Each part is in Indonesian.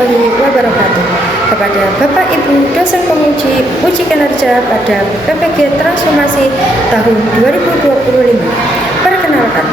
warahmatullahi wabarakatuh. Kepada Bapak Ibu dosen penguji uji kinerja pada PPG Transformasi tahun 2025. Perkenalkan,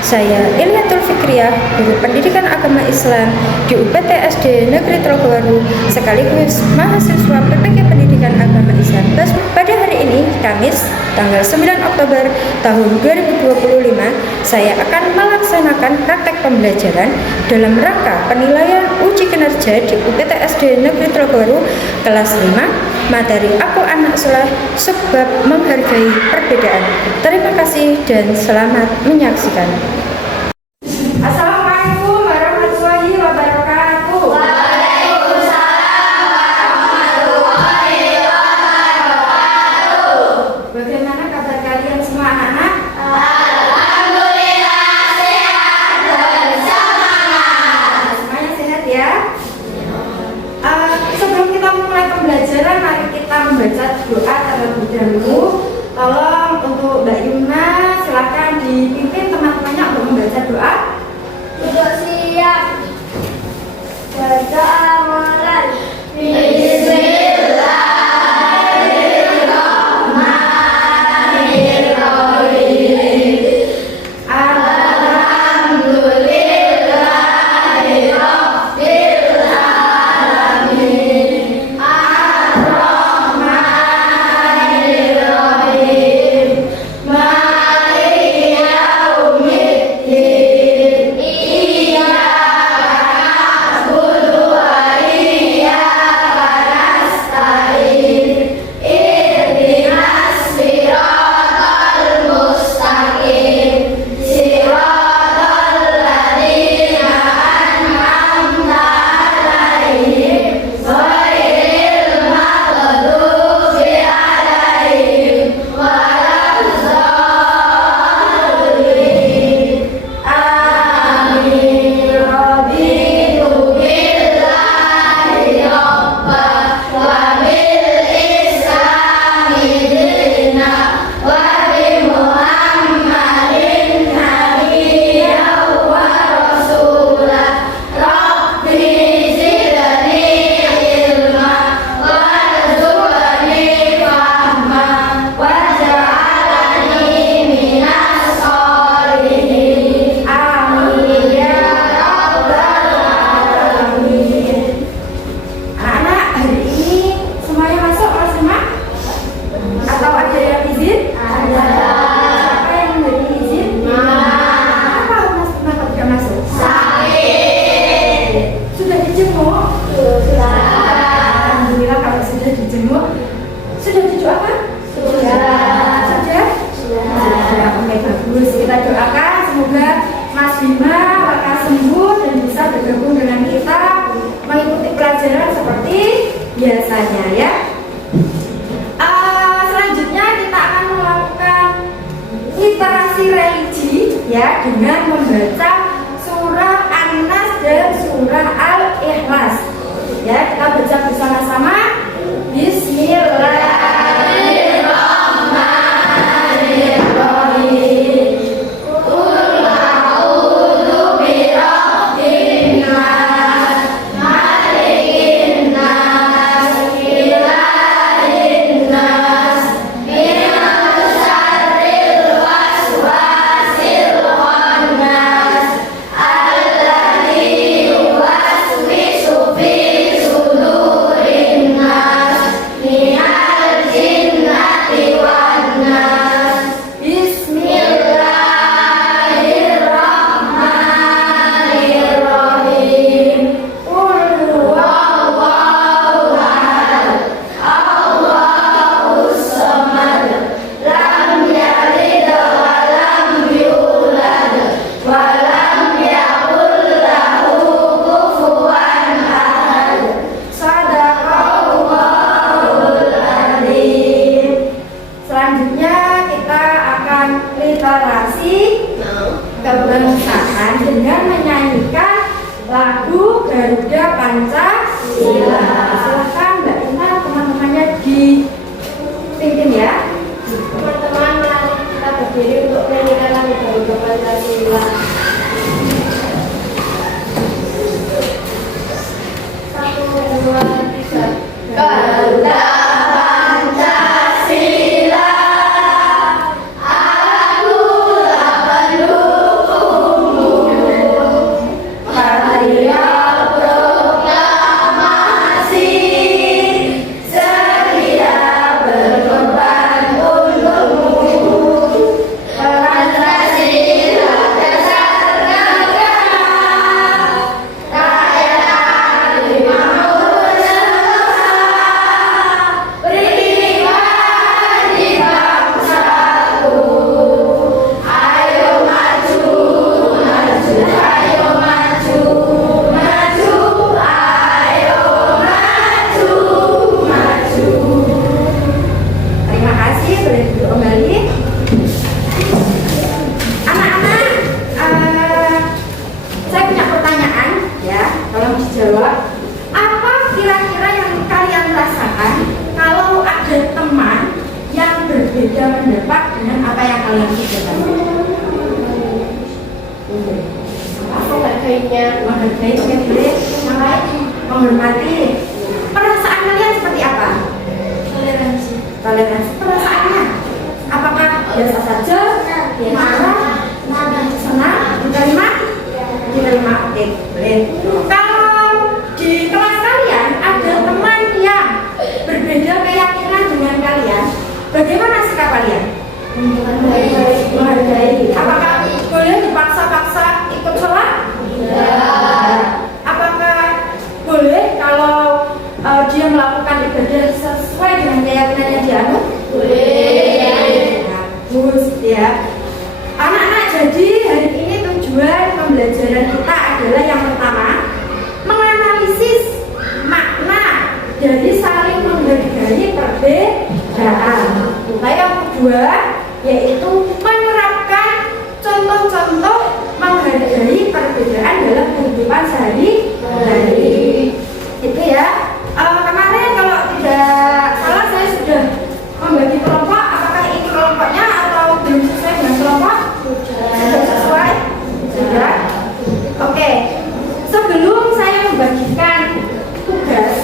saya Ilyatul Fikriyah, Guru Pendidikan Agama Islam di UPTSD Negeri Trogowaru, sekaligus mahasiswa PPG Pendidikan Agama Islam. Pada hari ini, Kamis, tanggal 9 Oktober tahun 2025, saya akan melaksanakan praktek pembelajaran dalam rangka penilaian uji kinerja di UPTSD Negeri Trogowaru kelas 5, materi Aku Anak Soleh, subbab menghargai perbedaan. Terima kasih dan selamat menyaksikan. Assalamualaikum warahmatullahi wabarakatuh. Waalaikumsalam warahmatullahi wabarakatuh. Bagaimana kabar kalian semua anak-anak? Alhamdulillah sehat dan semangat. Semuanya sehat ya? Sebelum kita mulai pembelajaran, mari kita membaca doa terlebih dahulu. Tolong untuk Mbak Yuna, silakan dipimpin teman-temannya untuk membaca doa. Duduk siap. Berdoa mulai. Biasanya ya. Selanjutnya kita akan melakukan literasi religi ya dengan membaca surah An-Nas dan surah Al-Ikhlas. Ya, kita baca bersama-sama. Bismillahirrahmanirrahim. Kebangsaan dengan menyanyikan lagu Garuda Pancasila. Silakan Mbak Intan, teman-temannya dipimpin ya. Teman-teman, mari kita berdiri untuk menyanyikan lagu Garuda Pancasila. menghargainya. Boleh. Menghormati. Perasaan kalian seperti apa? Toleransi. Perasaannya apakah biasa saja, marah, senang, diterima? Oke, boleh. Kalau di kelas kalian ada teman yang berbeda keyakinan dengan kalian, bagaimana sikap kalian? Menghargai. Apakah boleh dipaksa-paksa ikut sholat? Apakah boleh kalau dia melakukan ibadah sesuai dengan keyakinannya dia? Boleh. Bagus ya. Anak-anak, jadi hari ini tujuan pembelajaran kita adalah yang pertama, menganalisis makna dari saling menghargai perbedaan. Yang kedua, yaitu menerapkan contoh-contoh menghargai perbedaan dalam kehidupan sehari-hari. Itu ya. Kemarin kalau tidak salah saya sudah membagi kelompok. Apakah ini kelompoknya atau belum sesuai dengan kelompok? Sudah sesuai? Sudah? Oke. Sebelum saya membagikan tugas,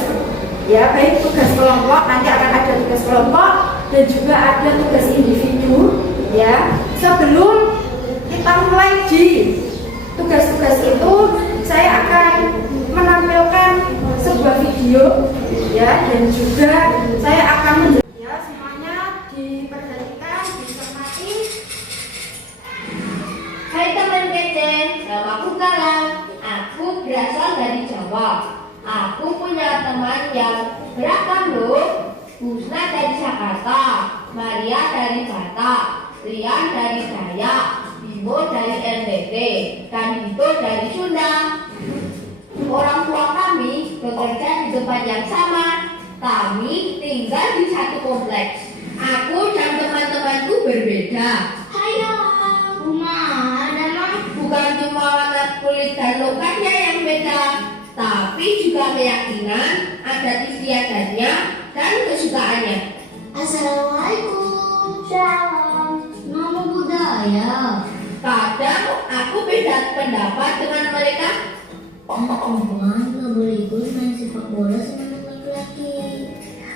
ya baik tugas kelompok, nanti akan ada tugas kelompok dan juga ada tugas individu, ya. Sebelum kita mulai di tugas-tugas itu, saya akan menampilkan sebuah video, ya, dan juga saya akan ya, semuanya diperhatikan, dicermati. Hai teman kece, namaku Galang. Aku berasal dari Jawa. Aku punya teman yang beragam loh. Husna dari Jakarta, Maria dari Batak, Rian dari Dayak, Bimo dari NTT, dan Dito dari Sunda. Orang tua kami bekerja di tempat yang sama. Kami tinggal di satu kompleks. Aku dan teman-temanku berbeda. Hai bukan cuma warna kulit dan lokatnya yang beda, tapi juga keyakinan, adat istiadatnya, dan kesukaannya. Assalamualaikum. Shalom. Nama budaya. Kadang aku beda pendapat dengan mereka. Perempuan nggak boleh ikut main sepak bola sama laki-laki.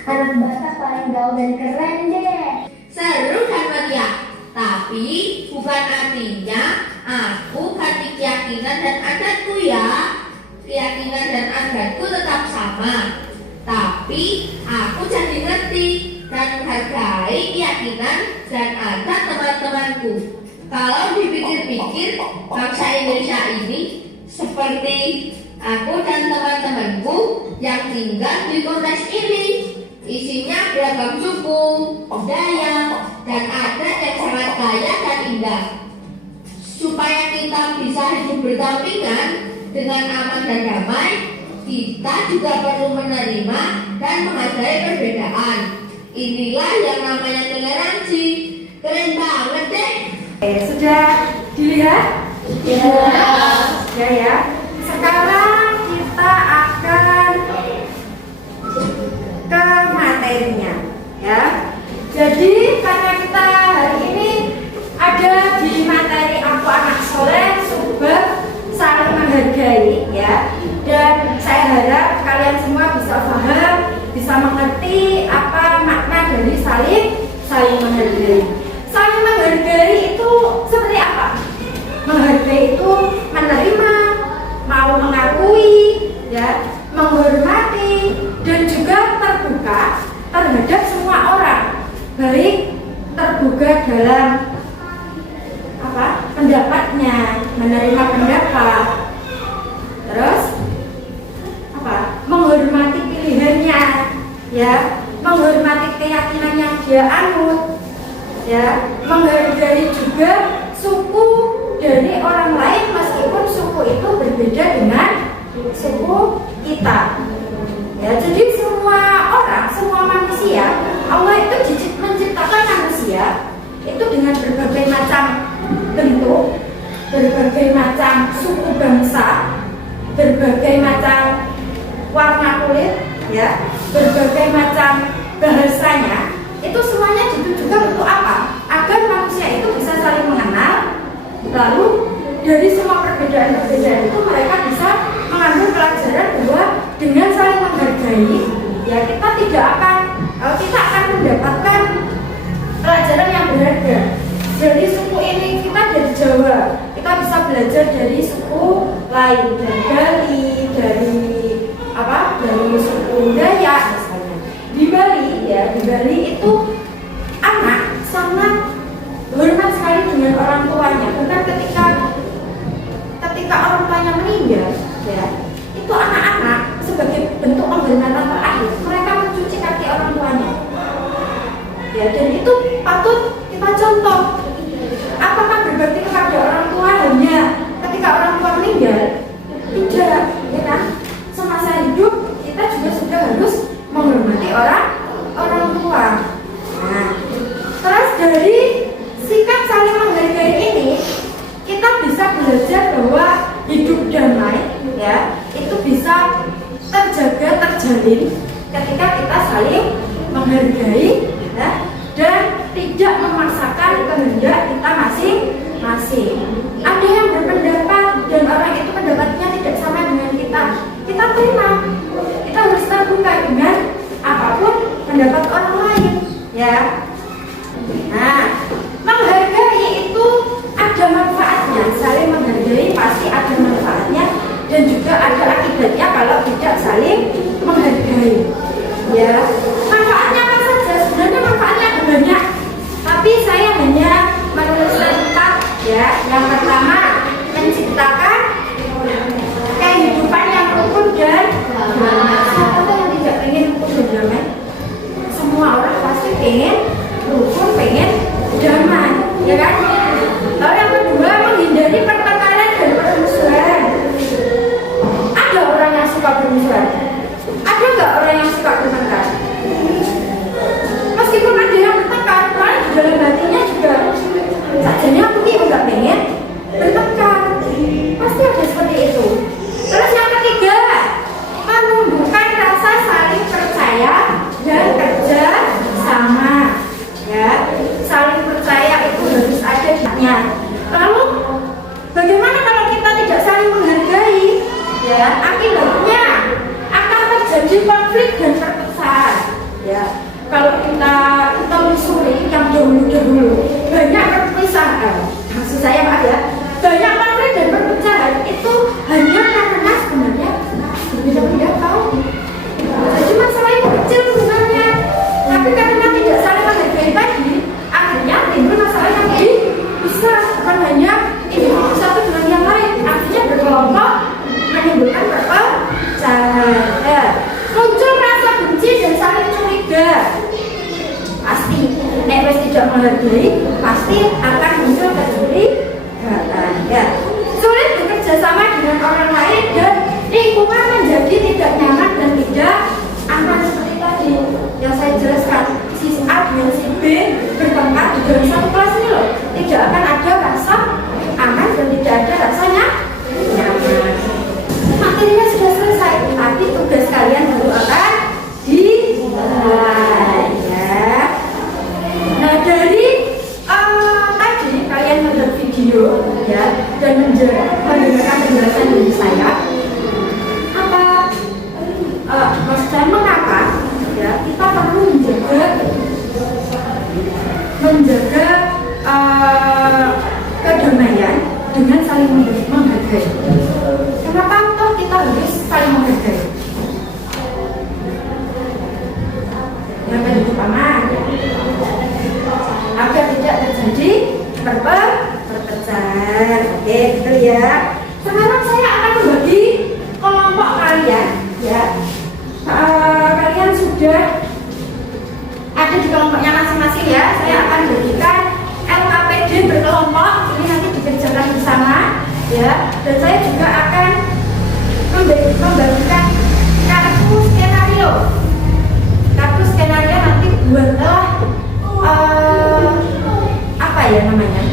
Anak Batak paling gaul dan keren deh. Seru dan meriah, tapi bukan artinya aku ganti keyakinan dan adatku ya. Keyakinan dan adatku tetap sama, tapi aku jadi ngerti dan menghargai keyakinan dan adat teman-temanku. Kalau dipikir-pikir, bangsa Indonesia ini seperti aku dan teman-temanku yang tinggal di kompleks ini. Isinya beragam suku, budaya, dan adat yang sangat kaya dan indah. Supaya kita bisa hidup berdampingan dengan aman dan damai, kita juga perlu menerima dan menghargai perbedaan. Inilah yang namanya toleransi. Keren banget deh. Sudah dilihat? Sudah ya. Sekarang kita akan ke materinya, ya. Jadi karena kita hari ini ada di materi Aku Anak Soleh, sebab saling menghargai, ya. Dan saya harap kalian semua bisa paham, bisa mengerti apa makna dari saling menghargai. Saling menghargai itu seperti apa? Menghargai itu menerima, mau mengakui, ya, menghormati, dan juga terbuka terhadap semua orang, baik terbuka dalam pendapatnya, menerima pendapat, terus menghormati pilihannya, ya, menghormati keyakinan yang dia anut, ya, menghargai juga suku dari orang lain meskipun suku itu berbeda dengan suku kita. Ya, jadi semua orang, semua manusia, Allah itu menciptakan manusia itu dengan berbagai macam bentuk, berbagai macam suku bangsa, berbagai macam warna kulit, ya, berbagai macam bahasanya. Itu semuanya ditujukan untuk apa? Agar manusia itu bisa saling mengenal, lalu dari semua perbedaan-perbedaan itu mereka bisa mengambil pelajaran bahwa dengan saling menghargai, ya kita akan mendapatkan pelajaran yang berharga. Dari suku ini, kita dari Jawa, kita bisa belajar dari suku lain, dari Bali, dari suku Dayak misalnya. Di Bali itu anak sangat hormat sekali dengan orang tuanya. Bahkan ketika orang tuanya meninggal, ya, itu anak-anak sebagai bentuk penghormatan terakhir mereka mencuci kaki orang tuanya. Ya, dan itu patut kita contoh. Apakah berbakti kepada orang tua hanya ketika orang tua meninggal? Tidak, ya kan? Semasa hidup kita juga sudah harus menghormati orang tua. Nah, terus dari sikap saling menghargai ini kita bisa belajar bahwa hidup damai, ya, itu bisa terjalin ketika kita saling menghargai, ya, dan tidak memaksakan kehendak kita masing-masing. Ada yang berpendapat dan orang itu pendapatnya tidak sama dengan kita terima. Kita harus terbuka dengan apapun pendapat orang lain, ya. Nah, menghargai itu ada manfaatnya. Saling menghargai pasti ada manfaatnya dan juga ada akibatnya kalau tidak saling menghargai. Ya, manfaatnya apa saja? Sebenarnya manfaatnya ada banyak, tapi saya hanya menuliskan 4. Ya, yang pertama menciptakan kehidupan yang rukun dan damai. Siapa yang tidak ingin rukun dan damai? Semua orang pasti ingin rukun, pengen damai, ya kan? Lalu yang kedua, menghindari pertengkaran dan permusuhan. Ada orang yang suka bermusuhan? Ada nggak orang yang suka bertengkar? Meskipun ada yang bertengkar, orang di dalam hatinya juga sajanya aku nggak pengen bertengkar. Pasti ada seperti itu. Terus yang ketiga, menumbuhkan rasa saling percaya dan kerja sama. Ya, saling percaya itu harus ada di-nya. Lalu bagaimana kalau kita tidak saling menghargai? Ya, akibatnya akan terjadi konflik dan perpecahan. Ya, kalau kita menyusuri yang dahulu banyak perpisahan. Maksud saya ya, banyak konflik dan perpecahan itu hanya karena sebenarnya berbeda pendapat. Jadi masalah itu kecil sebenarnya, tapi karena tidak saling menghargai tadi, akhirnya timbul masalah yang lebih besar. Bukan hanya individu satu dengan yang lain, akhirnya berkelompok menimbulkan perpecahan. Ya. Muncul rasa benci dan saling curiga. Pasti, nek tidak menghargai, pasti akan muncul kecurigaan. Ya. Sulit bekerja sama dengan orang lain dan lingkungan menjadi tidak nyaman dan tidak aman seperti tadi yang saya jelaskan. Si A dengan si B bertengkar di dalam satu kelas ini loh, tidak akan ada rasa aman dan tidak ada rasanya nyaman. Materinya sudah selesai, tapi tugas kalian baru akan dimulai, ya. Nah, dari tadi kalian menonton video, ya, dan mendengarkan penjelasan dari saya. Maksud saya mengapa, ya, kita perlu menjaga kedamaian dengan saling menghargai. Kenapa toh kita harus saling menghargai? Yang pertama, agar tidak terjadi perpecahan. Oke, betul ya. Sekarang saya akan membagi kelompok kalian, ya. Kalian sudah ada di kelompoknya masing-masing, ya. Saya akan bagikan LKPD berkelompok. Ini nanti dikerjakan bersama, ya. Dan saya juga akan membagikan kartu skenario. Kartu skenario nanti buatlah apa ya namanya?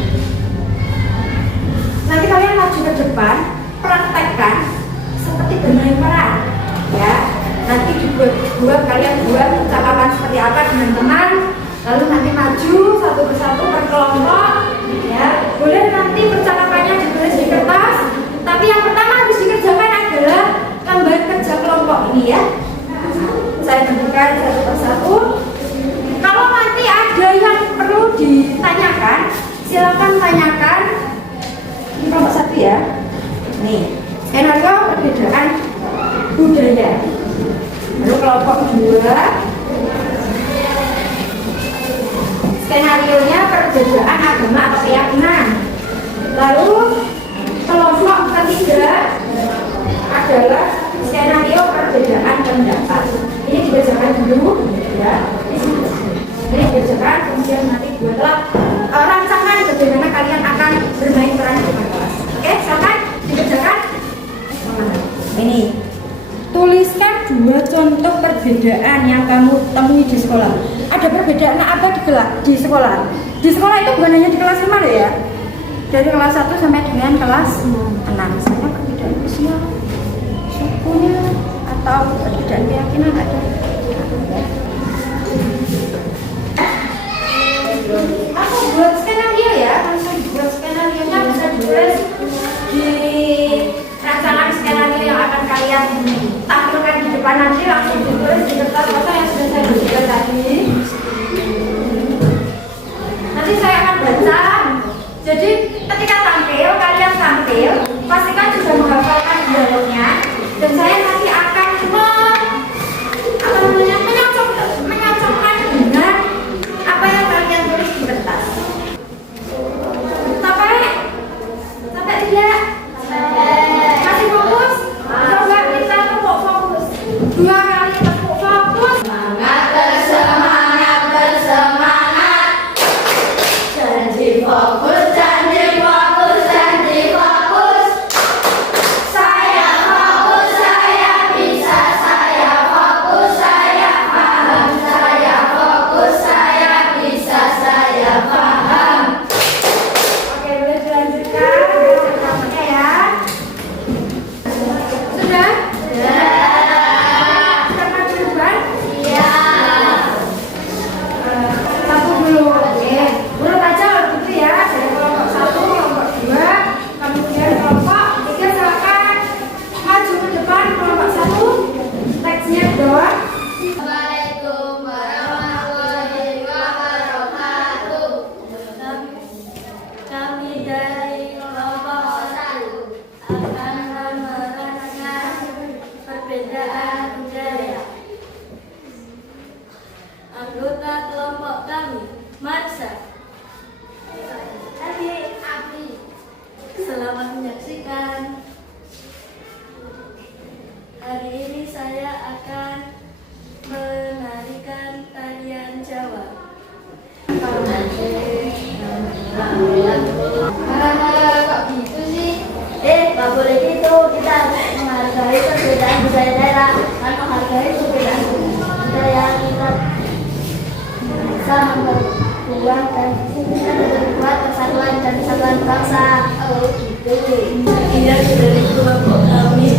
Nanti kalian maju ke depan, praktekkan seperti bermain peran, ya. Nanti dibuat kalian buat percakapan seperti apa dengan teman, lalu nanti maju satu persatu per kelompok, ya. Boleh nanti percakapannya ditulis di kertas bacakan satu persatu. Kalau nanti ada yang perlu ditanyakan, silakan tanyakan di kelompok 1 ya. Nih, skenario perbedaan budaya. Lalu kelompok 2, skenario-nya perbedaan agama atau keyakinan. Lalu kelompok ketiga adalah skenario perbedaan pendapat. Ini dibacakan dulu ya. Ini dibacakan, kemudian nanti buatlah rancangan bagaimana kalian akan bermain peran di kelas. Oke, silakan dibacakan. Ini tuliskan 2 contoh perbedaan yang kamu temui di sekolah. Ada perbedaan apa di sekolah? Di sekolah itu bukan hanya di kelas 5 loh ya. Dari kelas 1 sampai dengan kelas 6. Misalnya perbedaan usia, sukunya, atau perbedaan keyakinan ada. Aku buat skenario ya. Langsung buat skenario-nya bisa ditulis di rancangan skenario yang akan kalian tampilkan di depan, nanti langsung ditulis di kertas kosong yang sudah saya berikan tadi. Nanti saya akan baca. Jadi ketika tampil, kalian tampil pastikan sudah menghafalkan dialognya, dan saya nanti akan menyocokkan dengan apa yang kalian tulis di kertas. Sampai tidak? Masih fokus? Coba kita tepuk fokus 2 kali, tepuk fokus. Semangat bersemangat bersemangat. Janji fokus, janji fokus, janji fokus. Saya fokus, saya bisa, saya fokus, saya paham, saya fokus, saya bisa, saya paham. Oke, boleh dilanjutkan rekamannya ya. Sudah? Sudah maju duluan? Satu dulu, oke. Urut aja kalau gitu ya. Dari kelompok 1, kelompok 2, kemudian kelompok 3 silakan maju ke depan. Kelompok 1, teksnya doang. Assalamualaikum warahmatullahi wabarakatuh. Kami dari kelompok 1 akan menerangkan perbedaan budaya. Anggota kelompok kami, Marsha, Abi. Selamat menyaksikan. Hari ini saya akan menarikan tarian Jawa. Kok gitu sih? Nggak boleh gitu. Kita harus menghargai perbedaan budaya daerah dan menghargai perbedaan budaya kita bisa memperkuat dan memperkuat persatuan dan kesatuan bangsa. Oh gitu. Iya, dari kelompok kami.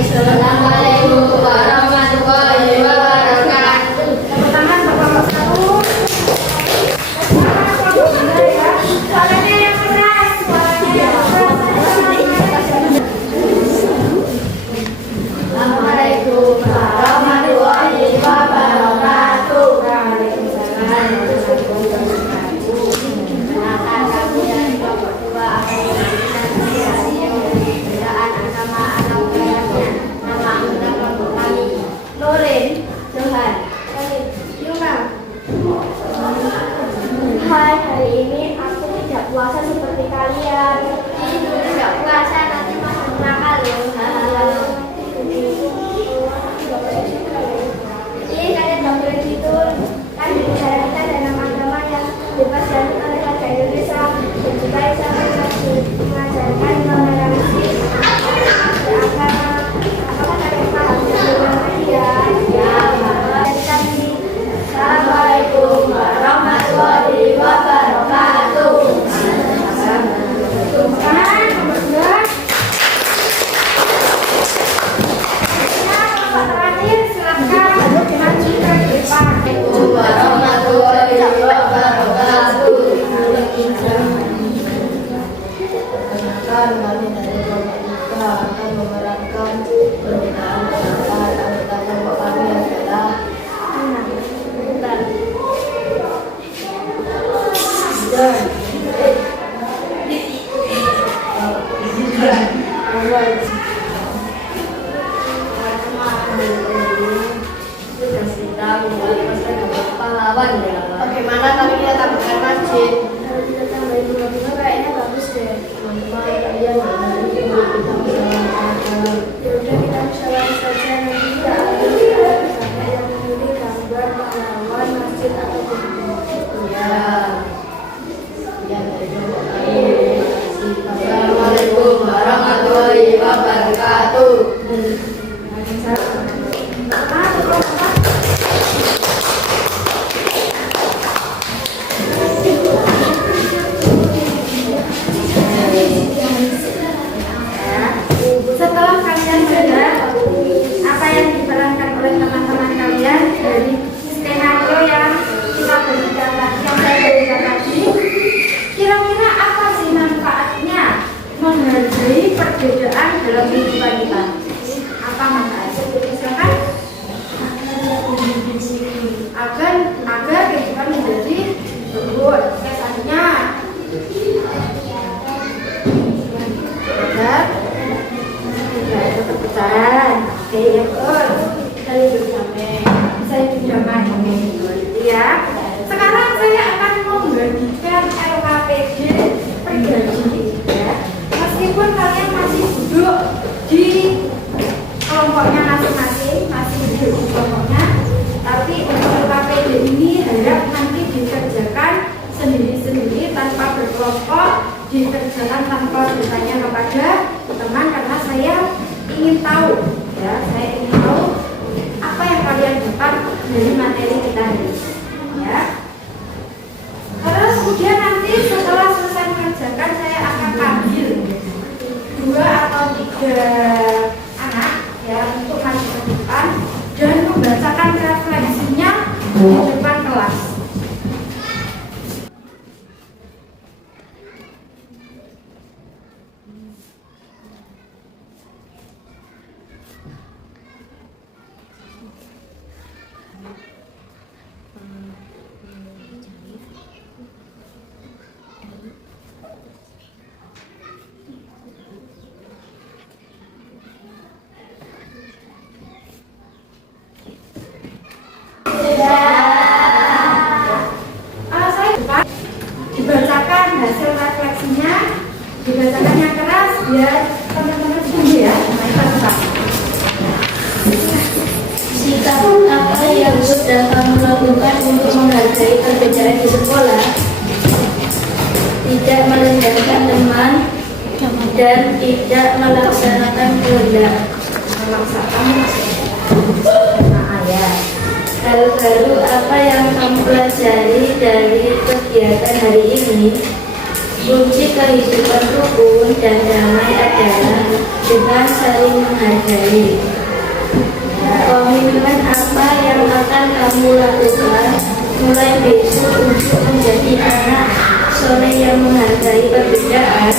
Assalamualaikum warahmatullahi wabarakatuh. Tepuk tangan untuk kelompok 1. Suaranya yang keras, suaranya yang keras. Assalamualaikum warahmatullahi wabarakatuh. Perkenalkan, kami dari kelompok 2 akan menyaksikan perbedaan agama atau keyakinan. Nama anggota kelompok kami, Nurin, Johan, Yuna. Hai, hari ini aku tidak puasa seperti kalian. Dulu tidak puasa, nanti masuk nakal loh. Ini kalian gak boleh gitu. Kan di negara kita ada nama agama yang bebas dianut oleh warga Indonesia, dan juga bisa mengajarkan toleransi beragama. Apakah kalian paham dengan ya? Dari kami. Assalamualaikum warahmatullahi wabarakatuh. Tangan nomor 2. Kelompok terakhir silakan maju ke depan. Assalamualaikum warahmatullahi wabarakatuh. Perkenalkan, kami dari kelompok 3 akan memerankan perbedaan pendapat. Anggota kelompok kami adalah Bagaimana kalau kita tambahkan masjid? Kalau kita tambahin bunga-bunga kayaknya bagus deh. Ya udah kita musyawarah saja, nanti kita akan siapa yang memilih gambar pahlawan masjid atau gunung. Assalamualaikum warahmatullahi wabarakatuh. Setelah kalian belajar apa yang diperankan oleh teman-teman kalian dari skenario yang kita berikan tadi, yang saya berikan tadi, kira-kira apa sih manfaatnya menghargai perbedaan dalam kehidupan kita? Apa manfaatnya? Silakan. Agar kehidupan menjadi berbuat kesannya. Agar tidak ada perpecahan. Oke, ya betul. Bisa hidup damai. Bisa hidup damai. Oke, betul ya. Sekarang saya akan membagikan LKPD pribadi ya. Meskipun kalian masih duduk di kelompoknya masing-masing, masih duduk di kelompoknya, tapi untuk LKPD ini harap nanti dikerjakan sendiri-sendiri tanpa berkelompok, dikerjakan tanpa bertanya kepada teman, karena saya ingin tahu ya, saya ingin tahu apa yang kalian dapat dari materi kita hari ini ya. Terus kemudian nanti setelah selesai mengerjakan, saya akan panggil 2 atau 3 anak ya untuk maju ke depan dan membacakan refleksinya di depan kelas. Dibacakan hasil refleksinya, dibacakan yang keras biar teman-teman setuju ya. Sikap apa yang sudah kamu lakukan untuk menghargai perbedaan di sekolah? Tidak merendahkan teman dan tidak melaksanakan kehendak. Hal baru apa yang kamu pelajari dari kegiatan hari ini? Kunci kehidupan rukun dan damai adalah dengan saling menghargai. Komitmen apa yang akan kamu lakukan mulai besok untuk menjadi anak soleh yang menghargai perbedaan,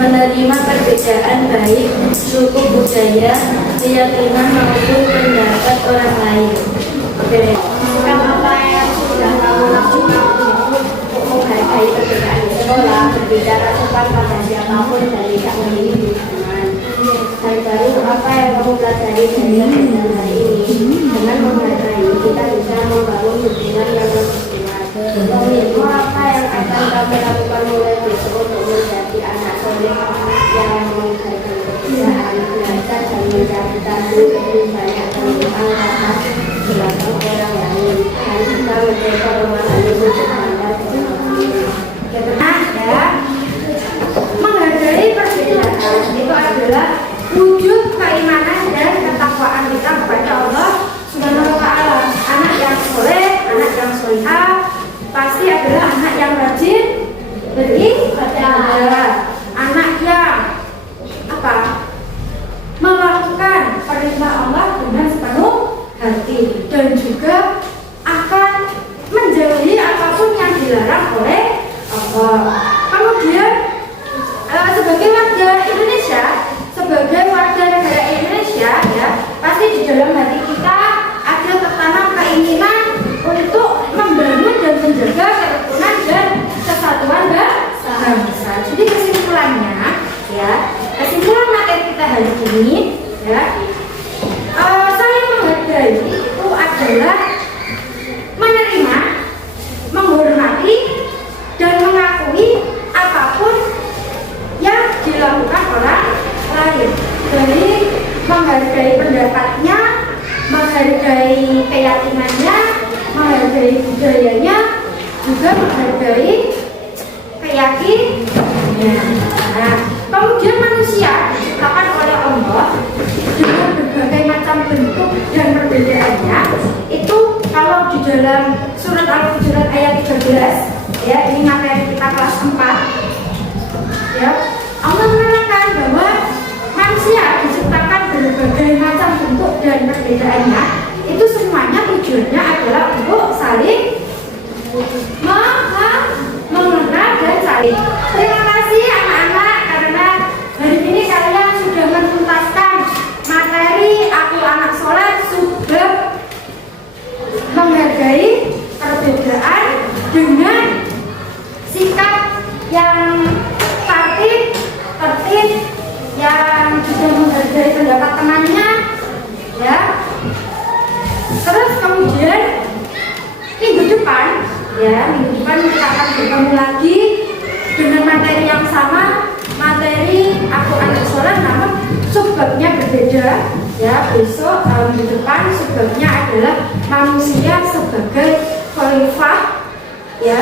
menerima perbedaan baik suku budaya, keyakinan maupun pendapat orang lain. Sikap apa yang sudah kamu lakukan untuk menghargai perbedaan di sekolah, berbeda rasukan pada siapapun dari yang memiliki teman. Hal baru apa yang kamu pelajari dari kegiatan hari ini? Dengan menghargai kita bisa membangun hubungan yang berkesinambungan. Komitmen apa yang akan kamu lakukan mulai besok untuk menjadi anak soleh yang menghargai perbedaan, belajar dan mencari tahu lebih banyak tentang kata belakang orang lain, dan kita menjaga memahami wujud anda dan ya. Menghargai perbedaan itu adalah wujud keimanan dan ketakwaan kita kepada Allah Subhanahu wa Ta'ala. Anak yang soleh, anak yang solehah pasti adalah anak yang rajin beribadah, anak yang apa? Melakukan perintah Allah dengan sepenuh hati dan juga akan menjauhi apapun yang dilarang oleh Allah. Kemudian sebagai warga Indonesia, sebagai warga negara Indonesia ya, pasti di dalam hati kita ada tertanam keinginan untuk membangun dan menjaga kerukunan Jadi kesimpulannya, ya, kesimpulan materi kita hari ini, ya, saling menghargai itu adalah menerima, menghormati, dan mengakui apapun yang dilakukan orang lain. Dari menghargai pendapatnya, menghargai keyakinannya, menghargai budayanya, juga menghargai keyakinannya. Nah, kemudian manusia diciptakan oleh Allah dengan berbagai macam bentuk dan perbedaannya. Itu kalau di dalam surat Al-Hujurat ayat 13, ya, ini materi kita kelas 4, ya, Allah menerangkan bahwa manusia diciptakan berbagai macam bentuk dan perbedaannya. Itu semuanya tujuannya adalah untuk saling mengenal dan saling. Terima kasih anak-anak, karena hari ini kalian sudah menuntaskan materi Aku Anak Soleh, sudah menghargai perbedaan dengan sikap yang tertib, yang juga menghargai pendapat temannya, ya. Terus kemudian minggu depan kita akan bertemu lagi dengan materi yang sama, materi Aku Anak Soleh, namun subbabnya berbeda, ya. Besok minggu depan subbabnya adalah manusia sebagai khalifah, ya.